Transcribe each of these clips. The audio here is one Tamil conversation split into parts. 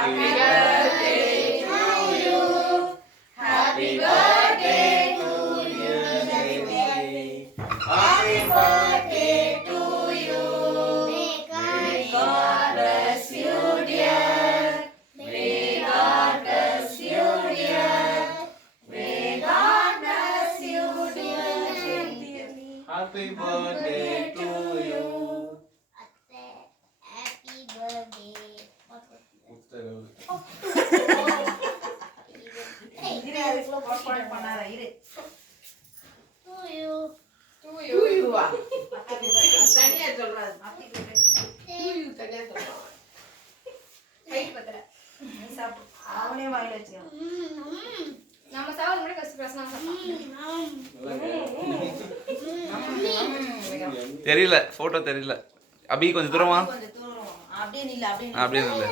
Happy birthday to you. Happy birthday to you. Happy birthday to you. May God bless you, dear. May God bless you, dear. May God bless you, dear. Happy birthday to you. Happy birthday. To you. To you. தனியா சொல்றாரு. To you தனியா சொல்றாரு. ரைட் பத்தல. நீ சாப்பிடு. அவனே வாயில வச்சியா. நம்ம சாவல் முன்னாடி ஃபர்ஸ்ட் பிரசனா சாப்பிடு. தெரியல போட்டோ தெரியல. அபி கொஞ்சம் தூரமா கொஞ்சம் தூரம். அப்படியே நில்ல அப்படியே இல்ல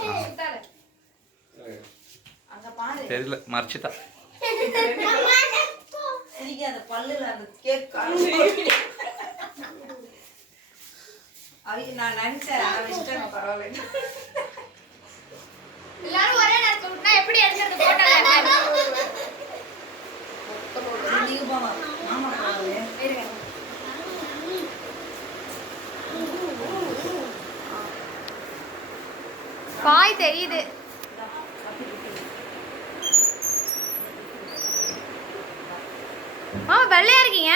அங்க பாரு. தெரியல மர்ச்சிதா. சரிங்க அந்த பல்லுல அந்த கேக் காணோம். நான் நினைச்சேன் இஷ்டம் பரவாயில்ல. எல்லாரும் ஒரே நேரத்துல விட்டா எப்படி எடுக்கிறது போட்டோ? நீங்க போங்க. மாமா போவாங்க. இருங்க. காய் தெரியுது. வெள்ளையா இருக்கீங்க.